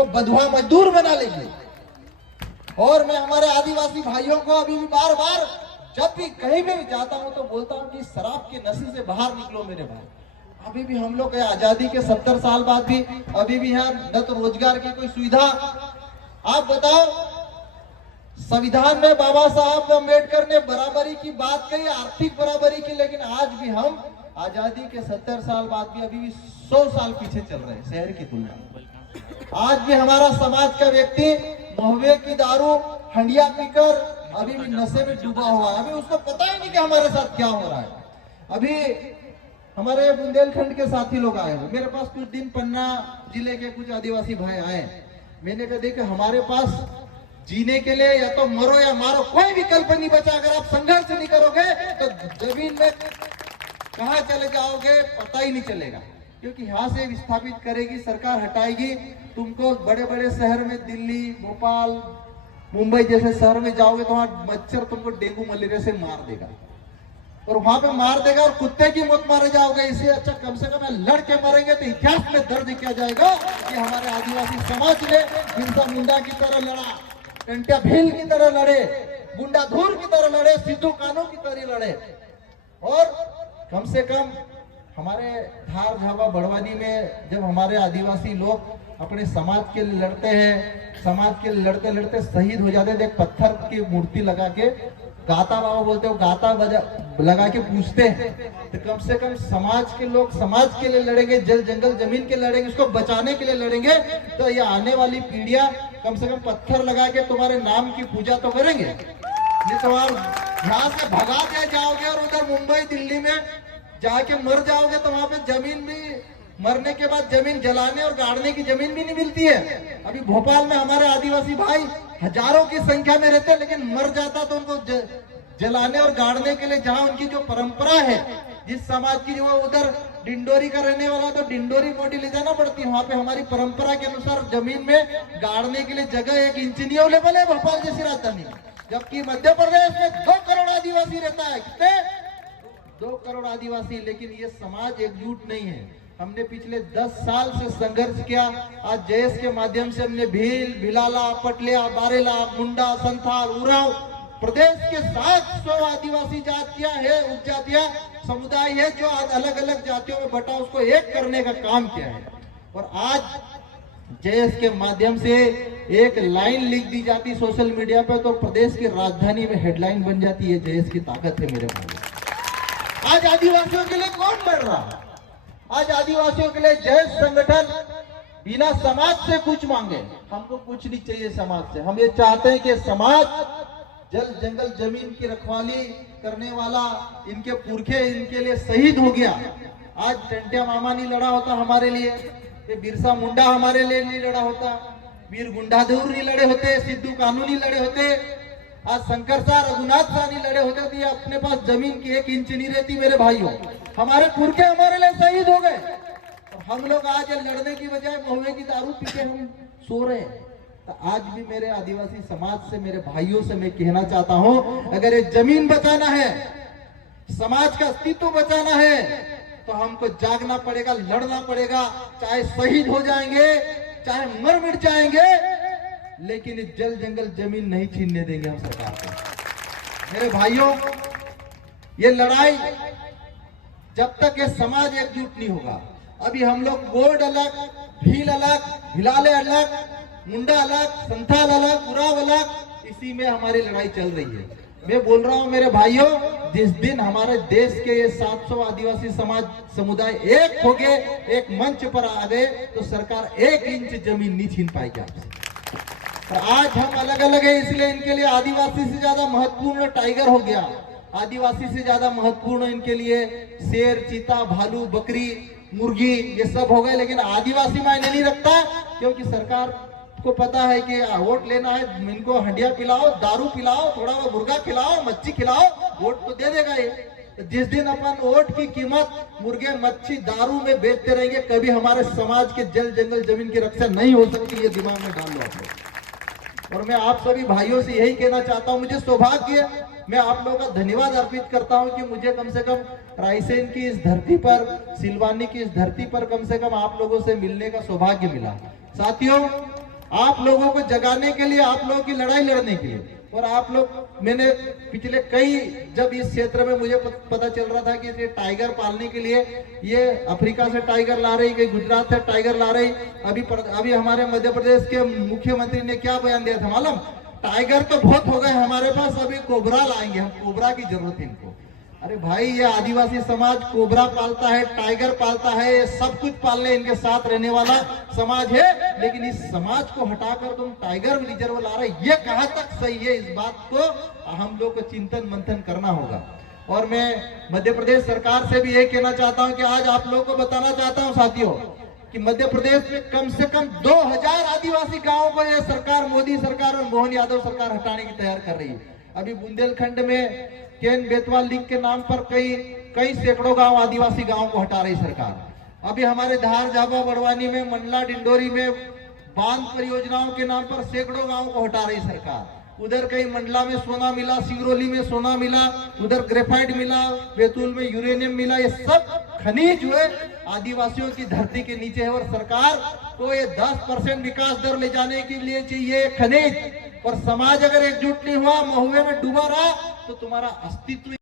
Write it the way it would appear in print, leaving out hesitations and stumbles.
उनको बंधुआ मजदूर बना लेगी। और मैं हमारे आदिवासी भाइयों को अभी भी बार बार जब भी कहीं भी जाता हूं तो बोलता हूं कि शराब के नशे से बाहर निकलो मेरे भाई। अभी भी हम लोग आजादी के 70 साल बाद भी अभी भी यहाँ न तो रोजगार की कोई सुविधा। आप बताओ, संविधान में बाबा साहब अम्बेडकर ने बराबरी की बात कही, आर्थिक बराबरी की, लेकिन आज भी हम आजादी के 70 साल बाद भी अभी भी 100 साल पीछे चल रहे हैं शहर की तुलना में। आज भी हमारा समाज का व्यक्ति महुए की दारू हंडिया पीकर अभी भी नशे में डूबा हुआ है। अभी उसको पता ही नहीं कि हमारे साथ क्या हो रहा है। अभी हमारे बुंदेलखंड के साथी लोग आए हुए मेरे पास, कुछ दिन पन्ना जिले के कुछ आदिवासी भाई आए। मैंने कहा देखो, हमारे पास जीने के लिए या तो मरो या मारो, कोई विकल्प नहीं बचा। अगर आप संघर्ष नहीं करोगे तो जमीन में कहां चले जाओगे पता ही नहीं चलेगा, क्योंकि यहाँ से विस्थापित करेगी सरकार, हटाएगी तुमको। बड़े बड़े शहर में दिल्ली, भोपाल, मुंबई जैसे शहर में जाओगे तो वहां मच्छर तुमको डेंगू मलेरिया से मार देगा, और वहां पे मार देगा और कुत्ते की मौत मारे जाओगे। इससे अच्छा कम से कम लड़ के मरेंगे तो इतिहास में दर्ज किया जाएगा कि हमारे आदिवासी समाज ने बिरसा मुंडा की तरह लड़ा, टंट्या भील की तरह लड़े, गुंडाधुर की तरह लड़े, सिद्धू कानू की तरह लड़े। और कम से कम हमारे धार झावा बड़वानी में जब हमारे आदिवासी लोग अपने समाज के लिए लड़ते हैं, समाज के लिए लड़ते लड़ते शहीद हो जाते हैं, देख पत्थर की मूर्ति लगा के गाता बाबा बोलते हो, गाता बजा लगा के पूछते हैं, तो कम से कम समाज के लोग समाज के लिए लड़ेंगे, जल जंगल जमीन के लड़ेंगे, उसको बचाने के लिए लड़ेंगे, तो ये आने वाली पीढ़ियां कम से कम पत्थर लगा के तुम्हारे नाम की पूजा तो करेंगे। ये तो आप यहाँ से भगा के जाओगे और उधर मुंबई दिल्ली में जाके मर जाओगे तो वहां पे जमीन भी, मरने के बाद जमीन जलाने और गाड़ने की जमीन भी नहीं मिलती है। अभी भोपाल में हमारे आदिवासी भाई हजारों की संख्या में रहते हैं, लेकिन मर जाता तो उनको जलाने और गाड़ने के लिए जहां उनकी जो परंपरा है, जिस समाज की, जो उधर डिंडोरी का रहने वाला तो डिंडोरी मोटी ले जाना पड़ती है। वहां पे हमारी परंपरा के अनुसार जमीन में गाड़ने के लिए जगह 1 इंच नहीं अवेलेबल है भोपाल जैसी राजधानी, जबकि मध्य प्रदेश में 2 करोड़ आदिवासी रहता है। कितने? 2 करोड़ आदिवासी। लेकिन ये समाज एकजुट नहीं है। हमने पिछले 10 साल से संघर्ष किया। आज जयेश के माध्यम से हमने भील, भिलाला, पटलिया, बारेला, मुंडा, संथाल, उरांव, प्रदेश के 700 आदिवासी जातियां है, उपजातियां समुदाय है, जो आज अलग अलग जातियों में बटा, उसको एक करने का काम किया है। और आज जयेश के माध्यम से एक लाइन लिख दी जाती सोशल मीडिया पे तो प्रदेश की राजधानी में हेडलाइन बन जाती है। जयेश की ताकत है मेरे भाई। आज आदिवासियों के लिए कौन लड़ रहा है? आज आदिवासियों के लिए जयेश संगठन बिना समाज से कुछ मांगे, हमको कुछ नहीं चाहिए समाज से। हम ये चाहते हैं कि समाज जल जंगल जमीन की रखवाली करने वाला, इनके पुरखे इनके लिए शहीद हो गया। आज टंट्या मामा नहीं लड़ा होता हमारे लिए, बिरसा मुंडा हमारे लिए नहीं लड़ा होता, वीर गुंडाधुर नहीं लड़े होते, सिद्धू कानू नहीं लड़े होते, आज शंकर शाह, रघुनाथ शाह नहीं लड़े होते तो ये अपने पास जमीन की 1 इंच नहीं रहती मेरे भाइयों। हमारे पुरखे हमारे लिए शहीद हो गए और हम लोग आज लड़ने की बजाय महुए की दारू पी के हम सो रहे हैं। तो आज भी मेरे आदिवासी समाज से, मेरे भाइयों से मैं कहना चाहता हूं, अगर ये जमीन बचाना है, समाज का अस्तित्व बचाना है, तो हमको जागना पड़ेगा, लड़ना पड़ेगा। चाहे शहीद हो जाएंगे, चाहे मर मिट जाएंगे, लेकिन इस जल जंगल जमीन नहीं छीनने देंगे हम सरकार को। मेरे भाइयों, ये लड़ाई जब तक ये समाज एकजुट नहीं होगा, अभी हम लोग बोर्ड अलग, भील अलग, भिलाले अलग, मुंडा अलग, संथाल अलग, उरांव अलग, इसी में हमारी लड़ाई चल रही है। मैं बोल रहा हूं मेरे भाइयों, जिस दिन हमारे देश के ये 700 आदिवासी समाज समुदाय एक हो गए, एक मंच पर आ गए, तो सरकार 1 इंच जमीन नहीं छीन पाएगी आपसे। आज हम अलग अलग है, इसलिए इनके लिए आदिवासी से ज्यादा महत्वपूर्ण टाइगर हो गया, आदिवासी से ज्यादा महत्वपूर्ण इनके लिए शेर, चीता, भालू, बकरी, मुर्गी, ये सब हो गए। लेकिन आदिवासी मायने नहीं रखता, क्योंकि सरकार को पता है कि वोट लेना है, इनको हंडिया पिलाओ, दारू पिलाओ, थोड़ा वो मुर्गा खिलाओ, मच्छी खिलाओ, वोट तो दे देगा ये। जिस दिन अपन वोट की कीमत मुर्गे, मच्छी, दारू में बेचते रहेंगे, कभी हमारे समाज के जल जंगल जमीन की रक्षा नहीं हो सकती। ये दिमाग में डाल लो आप लोग। और मैं आप सभी भाइयों से यही कहना चाहता हूं, मुझे सौभाग्य, मैं आप लोगों का धन्यवाद अर्पित करता हूं कि मुझे कम से कम रायसेन की इस धरती पर, सिलवानी की इस धरती पर कम से कम आप लोगों से मिलने का सौभाग्य मिला। साथियों, आप लोगों को जगाने के लिए, आप लोगों की लड़ाई लड़ने के लिए। और आप लोग, मैंने पिछले कई, जब इस क्षेत्र में मुझे पता चल रहा था कि ये टाइगर पालने के लिए ये अफ्रीका से टाइगर ला रही, कहीं गुजरात से टाइगर ला रही। अभी हमारे मध्य प्रदेश के मुख्यमंत्री ने क्या बयान दिया था मालूम? टाइगर तो बहुत हो गए हमारे पास, अभी कोबरा लाएंगे, हम कोबरा की जरूरत है इनको। अरे भाई, ये आदिवासी समाज कोबरा पालता है, टाइगर पालता है, ये सब कुछ पालने इनके साथ रहने वाला समाज है। लेकिन इस समाज को हटाकर तुम टाइगर रिजर्व ला रहे, ये कहां तक सही है? इस बात को हम लोग को चिंतन मंथन करना होगा। और मैं मध्य प्रदेश सरकार से भी ये कहना चाहता हूं कि आज आप लोगों को बताना चाहता हूं साथियों, कि मध्य प्रदेश में कम से कम 2000 आदिवासी गांवों को ये सरकार, मोदी सरकार और मोहन यादव सरकार हटाने की तैयार कर रही है। अभी बुंदेलखंड में केन बेतवा लिंक के नाम पर कई सैकड़ों गांव, आदिवासी गांवों को हटा रही सरकार। अभी हमारे धार, झाबा, बड़वानी में, मंडला, डिंडोरी में बांध परियोजनाओं के नाम पर सैकड़ों गांवों को हटा रही सरकार। उधर कहीं मंडला में सोना मिला, सिंगरौली में सोना मिला, उधर ग्रेफाइट मिला, बैतूल में यूरेनियम मिला। ये सब खनिज जो है आदिवासियों की धरती के नीचे है। और सरकार को ये 10% विकास दर ले जाने के लिए चाहिए खनिज। और समाज अगर एकजुट नहीं हुआ, महुए में डूबा रहा, तो तुम्हारा अस्तित्व